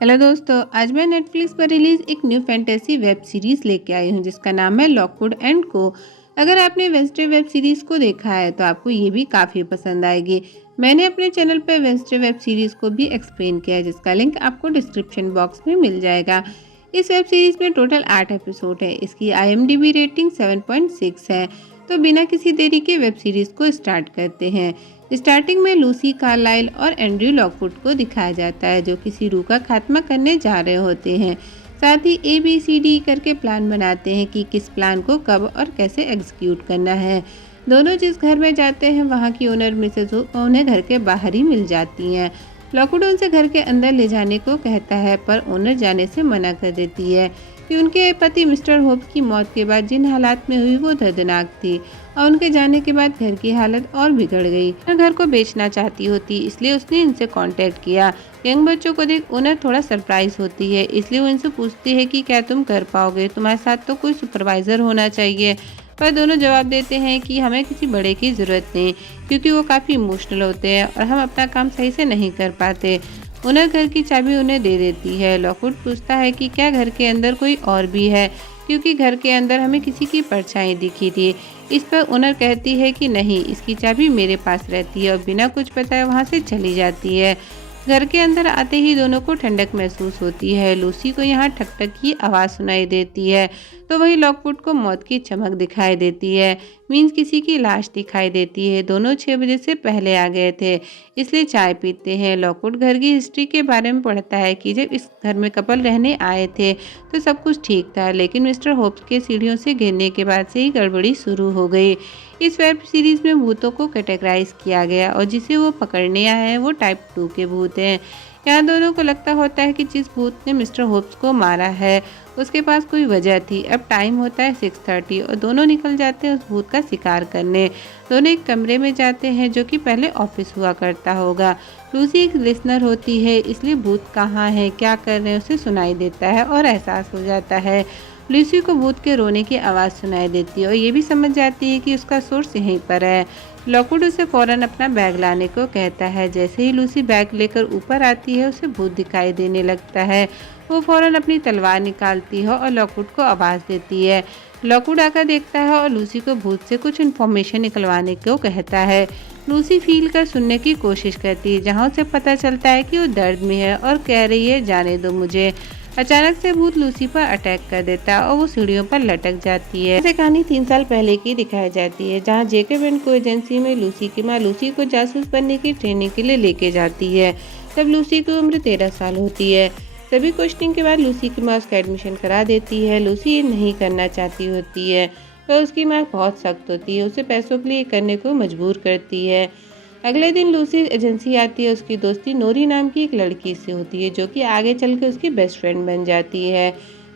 Hello दोस्तों, आज मैं नेटफ्लिक्स पर रिलीज एक न्यू फैंटेसी वेब सीरीज लेके आई हूँ जिसका नाम है लॉकवुड एंड को। अगर आपने वेंसडे वेब सीरीज को देखा है तो आपको ये भी काफ़ी पसंद आएगी। मैंने अपने चैनल पर वेंसडे वेब सीरीज को भी एक्सप्लेन किया है जिसका लिंक आपको डिस्क्रिप्शन बॉक्स में मिल जाएगा। इस वेब सीरीज में टोटल 8 एपिसोड है। इसकी IMDb रेटिंग 7.6 है। तो बिना किसी देरी के वेब सीरीज को स्टार्ट करते हैं। स्टार्टिंग में लूसी कार्लाइल और एंड्रयू लॉकवुड को दिखाया जाता है जो किसी रूह का खात्मा करने जा रहे होते हैं। साथ ही ABCD करके प्लान बनाते हैं कि किस प्लान को कब और कैसे एग्जीक्यूट करना है। दोनों जिस घर में जाते हैं वहाँ की ओनर मिसेज उन्हें घर के बाहर ही मिल जाती हैं। लॉकवुड उनसे घर के अंदर ले जाने को कहता है पर ओनर जाने से मना कर देती है कि उनके पति मिस्टर होप की मौत के बाद जिन हालात में हुई वो दर्दनाक थी और उनके जाने के बाद घर की हालत और बिगड़ गई। घर को बेचना चाहती होती इसलिए उसने इनसे कांटेक्ट किया। यंग बच्चों को देख ओनर थोड़ा सरप्राइज होती है इसलिए वो इनसे पूछती है कि क्या तुम कर पाओगे, तुम्हारे साथ तो कोई सुपरवाइजर होना चाहिए। पर दोनों जवाब देते हैं कि हमें किसी बड़े की ज़रूरत नहीं क्योंकि वो काफ़ी इमोशनल होते हैं और हम अपना काम सही से नहीं कर पाते। ओनर घर की चाबी उन्हें दे देती है। लॉकवुड पूछता है कि क्या घर के अंदर कोई और भी है क्योंकि घर के अंदर हमें किसी की परछाई दिखी थी। इस पर ओनर कहती है कि नहीं, इसकी चाबी मेरे पास रहती है और बिना कुछ बताए वहाँ से चली जाती है। घर के अंदर आते ही दोनों को ठंडक महसूस होती है। लूसी को यहाँ ठक ठक की आवाज़ सुनाई देती है तो वही लॉकवुड को मौत की चमक दिखाई देती है। मीन्स किसी की लाश दिखाई देती है। दोनों 6 बजे से पहले आ गए थे इसलिए चाय पीते हैं। लॉकवुड घर की हिस्ट्री के बारे में पढ़ता है कि जब इस घर में कपल रहने आए थे तो सब कुछ ठीक था लेकिन मिस्टर होप्स के सीढ़ियों से गिरने के बाद से ही गड़बड़ी शुरू हो गई। इस वेब सीरीज में भूतों को कैटेगराइज किया गया और जिसे वो पकड़ने आए हैं वो टाइप 2 के भूत हैं। यहाँ दोनों को लगता होता है कि जिस भूत ने मिस्टर होप्स को मारा है उसके पास कोई वजह थी। अब टाइम होता है 6:30 और दोनों निकल जाते हैं उस भूत का शिकार करने। दोनों एक कमरे में जाते हैं जो कि पहले ऑफिस हुआ करता होगा। लूसी एक लिसनर होती है इसलिए भूत कहाँ है क्या कर रहे हैं उसे सुनाई देता है और एहसास हो जाता है। लूसी को भूत के रोने की आवाज़ सुनाई देती है और ये भी समझ जाती है कि उसका सोर्स यहीं पर है। लॉकवुड उसे फौरन अपना बैग लाने को कहता है। जैसे ही लूसी बैग लेकर ऊपर आती है उसे भूत दिखाई देने लगता है। वो फौरन अपनी तलवार निकालती है और लॉकवुड को आवाज़ देती है। लॉकवुड आकर देखता है और लूसी को भूत से कुछ इन्फॉर्मेशन निकलवाने को कहता है। लूसी फील कर सुनने की कोशिश करती है जहाँ उसे पता चलता है कि वो दर्द में है और कह रही है जाने दो मुझे। अचानक से भूत लूसी पर अटैक कर देता है और वो सीढ़ियों पर लटक जाती है। ऐसे कहानी 3 साल पहले की दिखाई जाती है जहाँ जेकब एंड को एजेंसी में लूसी की माँ लूसी को जासूस बनने की ट्रेनिंग के लिए लेके जाती है। तब लूसी की उम्र 13 साल होती है। सभी क्वेश्चनिंग के बाद लूसी की माँ उसका एडमिशन करा देती है। लूसी ये नहीं करना चाहती होती है पर उसकी माँ बहुत सख्त होती है, उसे पैसों के लिए करने को मजबूर करती है। अगले दिन लूसी एजेंसी आती है। उसकी दोस्ती नोरी नाम की एक लड़की से होती है जो कि आगे चलकर उसकी बेस्ट फ्रेंड बन जाती है।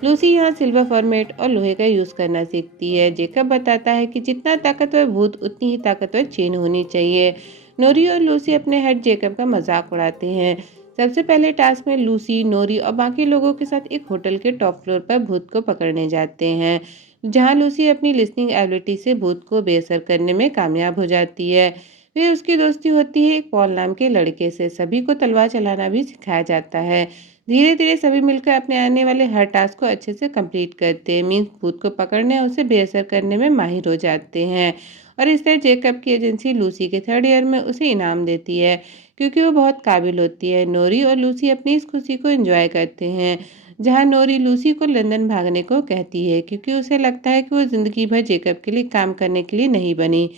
लूसी यहाँ सिल्वर फॉर्मेट और लोहे का यूज़ करना सीखती है। जेकब बताता है कि जितना ताकतवर भूत उतनी ही ताकतवर चेन होनी चाहिए। नोरी और लूसी अपने हेड जेकब का मजाक उड़ाते हैं। सबसे पहले टास्क में लूसी, नोरी और बाकी लोगों के साथ एक होटल के टॉप फ्लोर पर भूत को पकड़ने जाते हैं जहाँ लूसी अपनी लिसनिंग एबिलिटी से भूत को बेअसर करने में कामयाब हो जाती है। फिर उसकी दोस्ती होती है एक पॉल नाम के लड़के से। सभी को तलवार चलाना भी सिखाया जाता है। धीरे धीरे सभी मिलकर अपने आने वाले हर टास्क को अच्छे से कंप्लीट करते हैं। मीन्स भूत को पकड़ने और उसे बेअसर करने में माहिर हो जाते हैं। और इस तरह जेकब की एजेंसी लूसी के 3rd ईयर में उसे इनाम देती है क्योंकि वो बहुत काबिल होती है। नोरी और लूसी अपनी इस खुशी को एंजॉय करते हैं जहाँ नोरी लूसी को लंदन भागने को कहती है क्योंकि उसे लगता है कि वो ज़िंदगी भर जेकब के लिए काम करने के लिए नहीं बनी।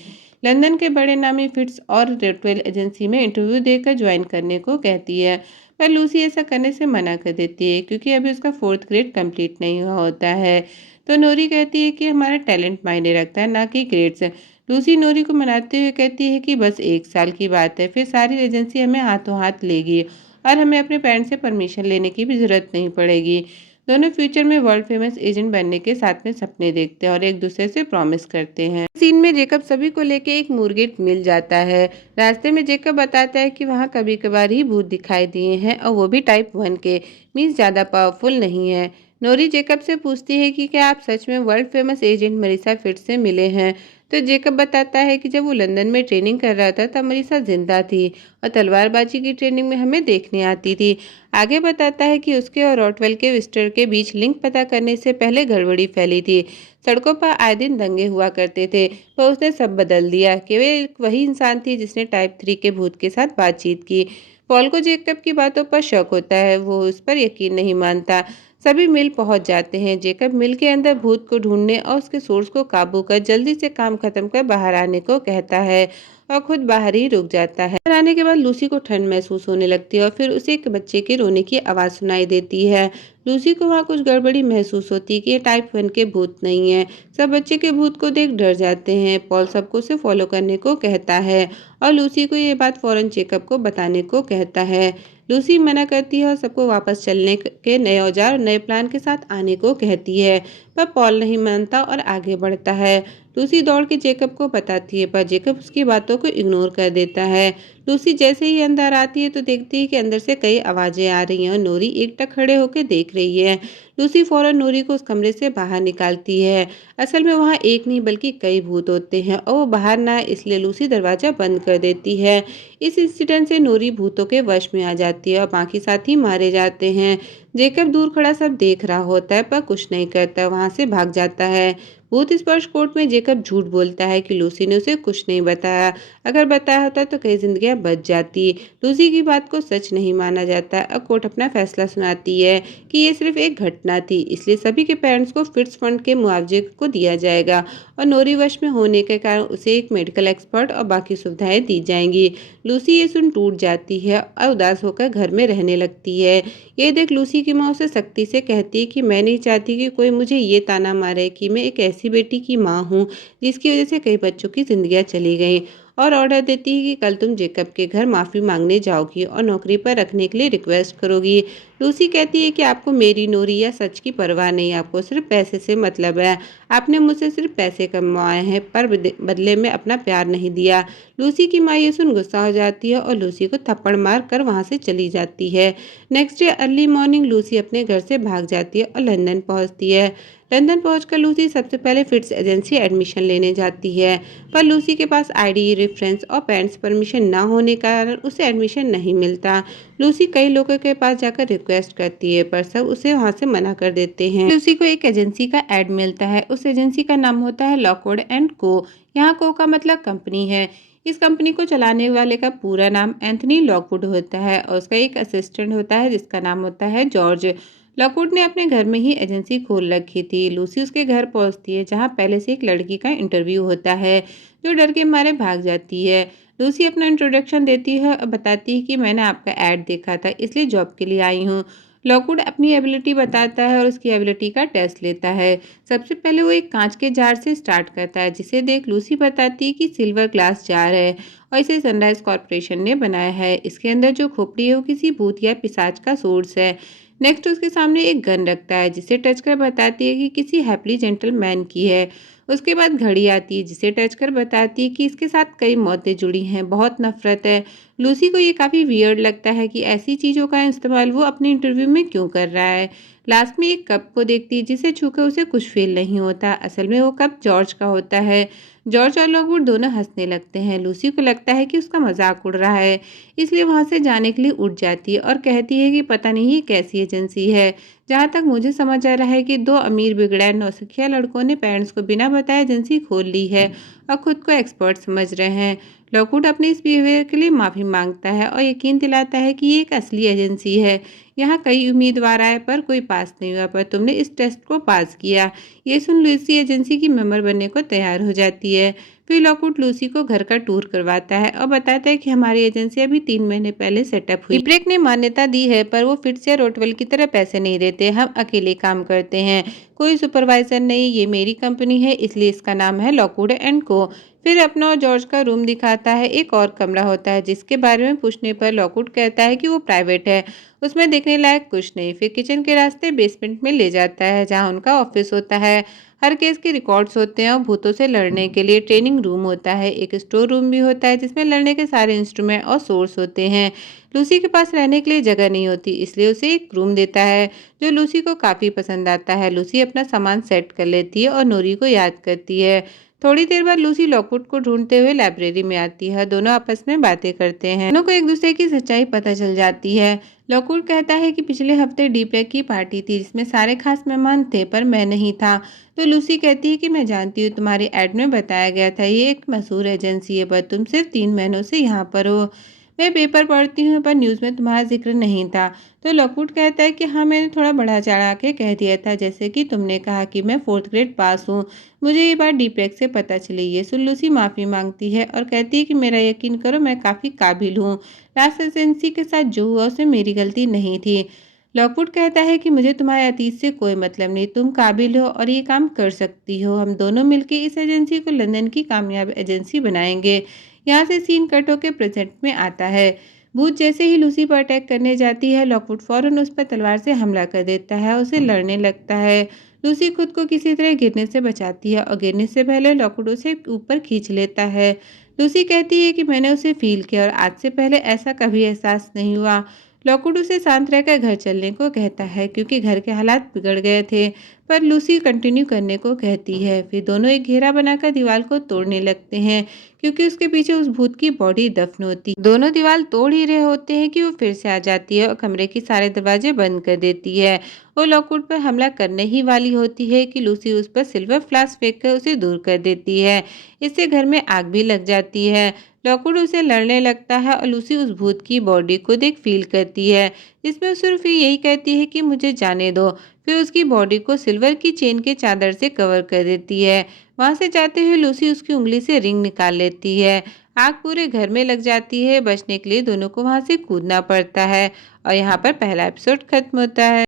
लंदन के बड़े नामी फिट्स और रेटवेल एजेंसी में इंटरव्यू देकर ज्वाइन करने को कहती है पर लूसी ऐसा करने से मना कर देती है क्योंकि अभी उसका 4th ग्रेड कंप्लीट नहीं हुआ होता है। तो नोरी कहती है कि हमारा टैलेंट मायने रखता है ना कि ग्रेड्स। लूसी नोरी को मनाते हुए कहती है कि बस 1 साल की बात है, फिर सारी एजेंसी हमें हाथों हाथ लेगी और हमें अपने पेरेंट्स से परमिशन लेने की भी ज़रूरत नहीं पड़ेगी। दोनों फ्यूचर में वर्ल्ड फेमस एजेंट बनने के साथ में सपने देखते हैं और एक दूसरे से प्रॉमिस करते हैं। सीन में जेकब सभी को लेके एक मूरगेट मिल जाता है। रास्ते में जेकब बताता है कि वहाँ कभी कभार ही भूत दिखाई दिए हैं और वो भी टाइप 1 के, मीन्स ज़्यादा पावरफुल नहीं है। नोरी जेकब से पूछती है कि क्या आप सच में world famous agent Marisa fit से मिले हैं। तो जेकब बताता है कि जब वो लंदन में ट्रेनिंग कर रहा था तब मरीसा जिंदा थी और तलवारबाजी की ट्रेनिंग में हमें देखने आती थी। आगे बताता है कि उसके और रॉटवेल के विस्टर के बीच लिंक पता करने से पहले गड़बड़ी फैली थी। सड़कों पर आए दिन दंगे हुआ करते थे, पर उसने सब बदल दिया। केवल एक वही इंसान थी जिसने टाइप 3 के भूत के साथ बातचीत की। पॉल को जेकब की बातों पर शक होता है, वो उस पर यकीन नहीं मानता। सभी मिल पहुंच जाते हैं। जेकब मिल के अंदर भूत को ढूंढने और उसके सोर्स को काबू कर जल्दी से काम खत्म कर बाहर आने को कहता है और खुद बाहर ही रुक जाता है। बाहर आने के बाद लूसी को ठंड महसूस होने लगती है और फिर उसे एक बच्चे के रोने की आवाज़ सुनाई देती है। लूसी को वहाँ कुछ गड़बड़ी महसूस होती है कि ये टाइप 1 के भूत नहीं है। सब बच्चे के भूत को देख डर जाते हैं। पॉल सबको उसे फॉलो करने को कहता है और लूसी को ये बात फौरन जेकब को बताने को कहता है। लूसी मना करती है और सबको वापस चलने के नए औजार और नए प्लान के साथ आने को कहती है, पर पॉल नहीं मानता और आगे बढ़ता है। लूसी दौड़ के जेकब को बताती है, पर जेकब उसकी बातों को इग्नोर कर देता है। लूसी जैसे ही अंदर आती है तो देखती है कि अंदर से कई आवाजें आ रही हैं और नोरी एकटक खड़े होकर देख रही है। लूसी फौरन नोरी को उस कमरे से बाहर निकालती है। असल में वहाँ एक नहीं बल्कि कई भूत होते हैं और वो बाहर ना आए, इसलिए लूसी दरवाजा बंद कर देती है। इस इंसिडेंट से नोरी भूतों के वश में आ जाती है और बाकी साथी मारे जाते हैं। जेकब दूर खड़ा सब देख रहा होता है पर कुछ नहीं करता, वहां से भाग जाता है। भूत स्पर्श कोर्ट में जेकब झूठ बोलता है कि लूसी ने उसे कुछ नहीं बताया। अगर बताया होता तो कई जिंदगियां बच जाती। लूसी की बात को सच नहीं माना जाता और कोर्ट अपना फैसला सुनाती है कि ये सिर्फ एक घटना थी, इसलिए सभी के पेरेंट्स को फिट्स फंड के मुआवजे को दिया जाएगा और नोरी वश में होने के कारण उसे एक मेडिकल एक्सपर्ट और बाकी सुविधाएं दी जाएंगी। लूसी ये सुन टूट जाती है और उदास होकर घर में रहने लगती है। ये देख लूसी की माँ उसे सख्ती से कहती है कि मैं नहीं चाहती कि कोई मुझे ये ताना मारे कि मैं एक ऐसी बेटी की माँ हूँ जिसकी वजह से कई बच्चों की जिंदगियां चली गई, और ऑर्डर देती है कि कल तुम जेकब के घर माफ़ी मांगने जाओगी और नौकरी पर रखने के लिए रिक्वेस्ट करोगी। लूसी कहती है कि आपको मेरी नोरी या सच की परवाह नहीं, आपको सिर्फ पैसे से मतलब है। आपने मुझसे सिर्फ पैसे कमाए हैं पर बदले में अपना प्यार नहीं दिया। लूसी की माँ ये सुन गुस्सा हो जाती है और लूसी को थप्पड़ मार कर वहाँ से चली जाती है। Next day early morning Lucy अपने घर से भाग जाती है और लंदन पहुँचती है। लंदन पहुंचकर लूसी सबसे पहले फिट्स एजेंसी एडमिशन लेने जाती है, पर लूसी के पास आईडी, रेफरेंस और पेरेंट्स परमिशन ना होने के कारण उसे एडमिशन नहीं मिलता। लूसी कई लोगों के पास जाकर रिक्वेस्ट करती है पर सब उसे वहां से मना कर देते हैं। लूसी को एक एजेंसी का एड मिलता है। उस एजेंसी का नाम होता है लॉकवुड एंड को। यहाँ को का मतलब कंपनी है। इस कंपनी को चलाने वाले का पूरा नाम एंथनी लॉकवुड होता है और उसका एक असिस्टेंट होता है जिसका नाम होता है जॉर्ज। लॉकवुड ने अपने घर में ही एजेंसी खोल रखी थी। लूसी उसके घर पहुंचती है जहां पहले से एक लड़की का इंटरव्यू होता है जो डर के मारे भाग जाती है। लूसी अपना इंट्रोडक्शन देती है और बताती है कि मैंने आपका ऐड देखा था इसलिए जॉब के लिए आई हूँ। लॉकवुड अपनी एबिलिटी बताता है और उसकी एबिलिटी का टेस्ट लेता है। सबसे पहले वो एक कांच के जार से स्टार्ट करता है जिसे देख लूसी बताती है कि सिल्वर ग्लास जार है और इसे सनराइज कॉर्पोरेशन ने बनाया है। इसके अंदर जो खोपड़ी है वो किसी भूत या पिशाच का सोर्स है। नेक्स्ट उसके सामने एक गन रखता है जिसे टच कर बताती है कि किसी हैप्पी जेंटलमैन की है। उसके बाद घड़ी आती है जिसे टच कर बताती है कि इसके साथ कई मौतें जुड़ी हैं, बहुत नफरत है। लूसी को ये काफ़ी वियर्ड लगता है कि ऐसी चीज़ों का इस्तेमाल वो अपने इंटरव्यू में क्यों कर रहा है। लास्ट में एक कप को देखती है जिसे छूकर उसे कुछ फील नहीं होता। असल में वो कप जॉर्ज का होता है। जॉर्ज और लॉकवुड दोनों हंसने लगते हैं। लूसी को लगता है कि उसका मजाक उड़ रहा है, इसलिए वहां से जाने के लिए उठ जाती है और कहती है कि पता नहीं ये कैसी एजेंसी है। जहाँ तक मुझे समझ आ रहा है कि दो अमीर बिगड़ैल नौसिखिया लड़कों ने पेरेंट्स को बिना बताए एजेंसी खोल ली है और खुद को एक्सपर्ट समझ रहे हैं। लॉकवुड अपने इस बिहेवियर के लिए माफ़ी मांगता है और यकीन दिलाता है कि ये एक असली एजेंसी है। यहाँ कई उम्मीदवार आए पर कोई पास नहीं हुआ, पर तुमने इस टेस्ट को पास किया। ये सुन लूसी एजेंसी की मेंबर बनने को तैयार हो जाती है। फिर लॉकवुड लूसी को घर का टूर करवाता है और बताता है कि हमारी एजेंसी अभी 3 महीने पहले सेटअप हुई। इब्रेक ने मान्यता दी है पर वो फिट्स या रोटवेल की तरह पैसे नहीं देते। हम अकेले काम करते हैं, कोई सुपरवाइजर नहीं। ये मेरी कंपनी है इसलिए इसका नाम है लॉकवुड एंड को। फिर अपना और जॉर्ज का रूम दिखाता है। एक और कमरा होता है जिसके बारे में पूछने पर लॉकवुड कहता है कि वो प्राइवेट है, उसमें देखने लायक कुछ नहीं। फिर किचन के रास्ते बेसमेंट में ले जाता है जहाँ उनका ऑफिस होता है। हर केस के रिकॉर्ड्स होते हैं और भूतों से लड़ने के लिए ट्रेनिंग रूम होता है। एक स्टोर रूम भी होता है जिसमें लड़ने के सारे इंस्ट्रूमेंट और सोर्स होते हैं। लूसी के पास रहने के लिए जगह नहीं होती इसलिए उसे एक रूम देता है जो लूसी को काफ़ी पसंद आता है। लूसी अपना सामान सेट कर लेती है और नोरी को याद करती है। थोड़ी देर बाद लूसी लॉकवुड को ढूंढते हुए लाइब्रेरी में आती है। दोनों आपस में बातें करते हैं। दोनों को एक दूसरे की सच्चाई पता चल जाती है। लॉकवुड कहता है कि पिछले हफ्ते डीपेक की पार्टी थी जिसमें सारे खास मेहमान थे, पर मैं नहीं था। तो लूसी कहती है कि मैं जानती हूँ, तुम्हारी एड में बताया गया था ये एक मशहूर एजेंसी है, पर तुम सिर्फ 3 महीनों से यहाँ पर हो। मैं पेपर पढ़ती हूँ पर न्यूज़ में तुम्हारा जिक्र नहीं था। तो लॉकवुड कहता है कि हाँ, मैंने थोड़ा बढ़ा चढ़ा के कह दिया था, जैसे कि तुमने कहा कि मैं 4th ग्रेड पास हूँ। मुझे ये बात डीपेक से पता चली। ये सुन लूसी माफ़ी मांगती है और कहती है कि मेरा यकीन करो, मैं काफ़ी काबिल हूँ। लास्ट एजेंसी के साथ जो हुआ उसमें मेरी गलती नहीं थी। लॉकवुड कहता है कि मुझे तुम्हारे अतीत से कोई मतलब नहीं, तुम काबिल हो और ये काम कर सकती हो। हम दोनों मिलकर इस एजेंसी को लंदन की कामयाब एजेंसी बनाएंगे। यहाँ से सीन कट होकर प्रेजेंट में आता है। भूत जैसे ही लूसी पर अटैक करने जाती है, लॉकवुड फौरन उस पर तलवार से हमला कर देता है, उसे लड़ने लगता है। लूसी खुद को किसी तरह गिरने से बचाती है और गिरने से पहले लॉकवुड उसे ऊपर खींच लेता है। लूसी कहती है कि मैंने उसे फील किया और आज से पहले ऐसा कभी एहसास नहीं हुआ। लॉकवुड उसे शांत रहकर घर चलने को कहता है क्योंकि घर के हालात बिगड़ गए थे, पर लूसी कंटिन्यू करने को कहती है। फिर दोनों एक घेरा बनाकर दीवार को तोड़ने लगते हैं क्योंकि उसके पीछे उस भूत की बॉडी दफन होती। दोनों दीवार तोड़ ही रहे होते हैं कि वो फिर से आ जाती है और कमरे के सारे दरवाजे बंद कर देती है। वो लॉकवुड पर हमला करने ही वाली होती है कि लूसी उस पर सिल्वर फ्लास्क फेंक कर उसे दूर कर देती है। इससे घर में आग भी लग जाती है। लॉकवुड उसे लड़ने लगता है और लूसी उस भूत की बॉडी को देख फील करती है, जिसमें सिर्फ यही कहती है कि मुझे जाने दो। फिर उसकी बॉडी को सिल्वर की चेन के चादर से कवर कर देती है। वहां से जाते हुए लूसी उसकी उंगली से रिंग निकाल लेती है। आग पूरे घर में लग जाती है। बचने के लिए दोनों को वहां से कूदना पड़ता है और यहाँ पर पहला एपिसोड खत्म होता है।